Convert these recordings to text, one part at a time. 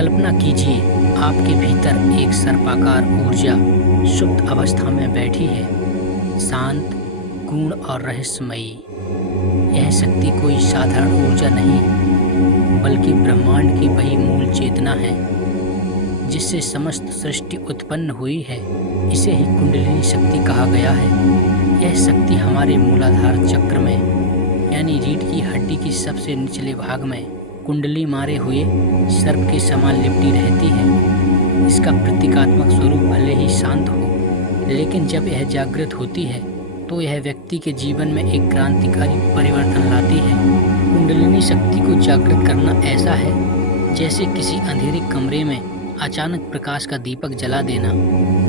कल्पना कीजिए, आपके भीतर एक सर्पाकार ऊर्जा सुप्त अवस्था में बैठी है, शांत, गूढ़ और रहस्यमयी। यह शक्ति कोई साधारण ऊर्जा नहीं, बल्कि ब्रह्मांड की वही मूल चेतना है जिससे समस्त सृष्टि उत्पन्न हुई है। इसे ही कुंडलिनी शक्ति कहा गया है। यह शक्ति हमारे मूलाधार चक्र में, यानी रीढ़ की हड्डी की सबसे निचले भाग में कुंडली मारे हुए सर्प के समान लिपटी रहती है। इसका प्रतीकात्मक स्वरूप भले ही शांत हो, लेकिन जब यह जागृत होती है तो यह व्यक्ति के जीवन में एक क्रांतिकारी परिवर्तन लाती है। कुंडलिनी शक्ति को जागृत करना ऐसा है जैसे किसी अंधेरे कमरे में अचानक प्रकाश का दीपक जला देना।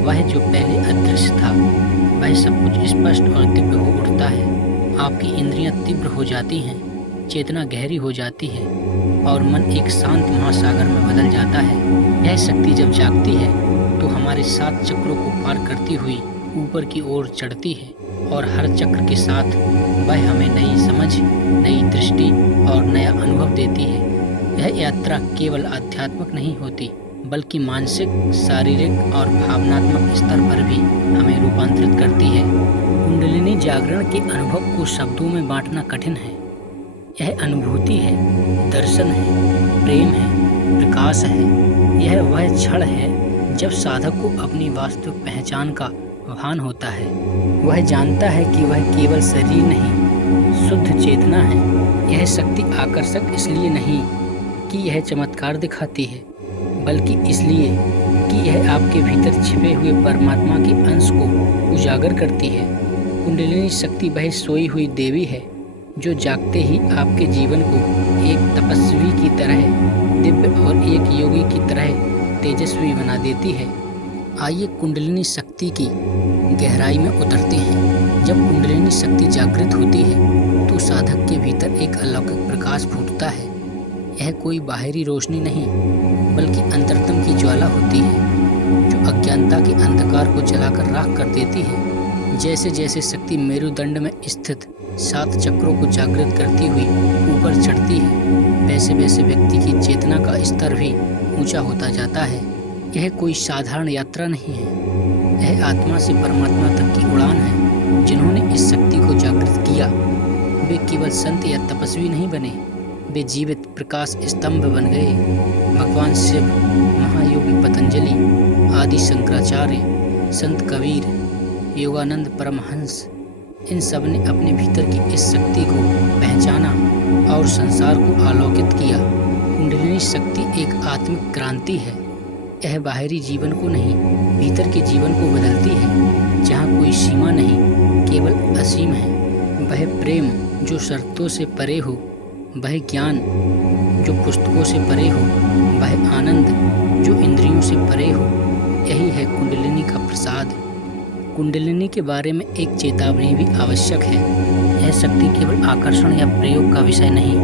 वह जो पहले अदृश्य था, वह सब कुछ स्पष्ट और दिव्य हो उठता है। आपकी इंद्रियां तीव्र हो जाती हैं, चेतना गहरी हो जाती है और मन एक शांत महासागर में बदल जाता है। यह शक्ति जब जागती है तो हमारे 7 चक्रों को पार करती हुई ऊपर की ओर चढ़ती है और हर चक्र के साथ वह हमें नई समझ, नई दृष्टि और नया अनुभव देती है। यह यात्रा केवल आध्यात्मिक नहीं होती, बल्कि मानसिक, शारीरिक और भावनात्मक स्तर पर भी हमें रूपांतरित करती है। कुंडलिनी जागरण के अनुभव को शब्दों में बांटना कठिन है। यह अनुभूति है, दर्शन है, प्रेम है, प्रकाश है। यह वह क्षण है जब साधक को अपनी वास्तविक पहचान का भान होता है। वह जानता है कि वह केवल शरीर नहीं, शुद्ध चेतना है। यह शक्ति आकर्षक इसलिए नहीं कि यह चमत्कार दिखाती है, बल्कि इसलिए कि यह आपके भीतर छिपे हुए परमात्मा के अंश को उजागर करती है। कुंडलिनी शक्ति वह सोई हुई देवी है जो जागते ही आपके जीवन को एक तपस्वी की तरह दिव्य और एक योगी की तरह तेजस्वी बना देती है। आइए कुंडलिनी शक्ति की गहराई में उतरते हैं। जब कुंडलिनी शक्ति जागृत होती है तो साधक के भीतर एक अलौकिक प्रकाश फूटता है। यह कोई बाहरी रोशनी नहीं, बल्कि अंतरतम की ज्वाला होती है जो अज्ञानता के अंधकार को जलाकर राख कर देती है। जैसे जैसे शक्ति मेरुदंड में स्थित 7 चक्रों को जागृत करती हुई ऊपर चढ़ती है, वैसे वैसे व्यक्ति की चेतना का स्तर भी ऊंचा होता जाता है। यह कोई साधारण यात्रा नहीं है, यह आत्मा से परमात्मा तक की उड़ान है। जिन्होंने इस शक्ति को जागृत किया, वे केवल संत या तपस्वी नहीं बने, वे जीवित प्रकाश स्तंभ बन गए। भगवान शिव, महायोगी पतंजलि, आदि शंकराचार्य, संत कबीर, योगानंद परमहंस, इन सब ने अपने भीतर की इस शक्ति को पहचाना और संसार को आलोकित किया। कुंडलिनी शक्ति एक आत्मिक क्रांति है। यह बाहरी जीवन को नहीं, भीतर के जीवन को बदलती है, जहाँ कोई सीमा नहीं, केवल असीम है। वह प्रेम जो शर्तों से परे हो, वह ज्ञान जो पुस्तकों से परे हो, वह आनंद जो इंद्रियों से परे हो, यही है कुंडलिनी का प्रसाद। कुंडलिनी के बारे में एक चेतावनी भी आवश्यक है। यह शक्ति केवल आकर्षण या प्रयोग का विषय नहीं,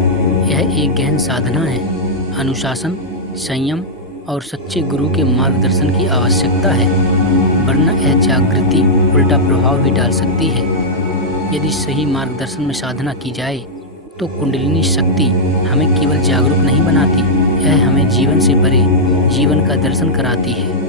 यह एक गहन साधना है। अनुशासन, संयम और सच्चे गुरु के मार्गदर्शन की आवश्यकता है, वरना यह जागृति उल्टा प्रभाव भी डाल सकती है। यदि सही मार्गदर्शन में साधना की जाए तो कुंडलिनी शक्ति हमें केवल जागरूक नहीं बनाती, यह हमें जीवन से परे जीवन का दर्शन कराती है।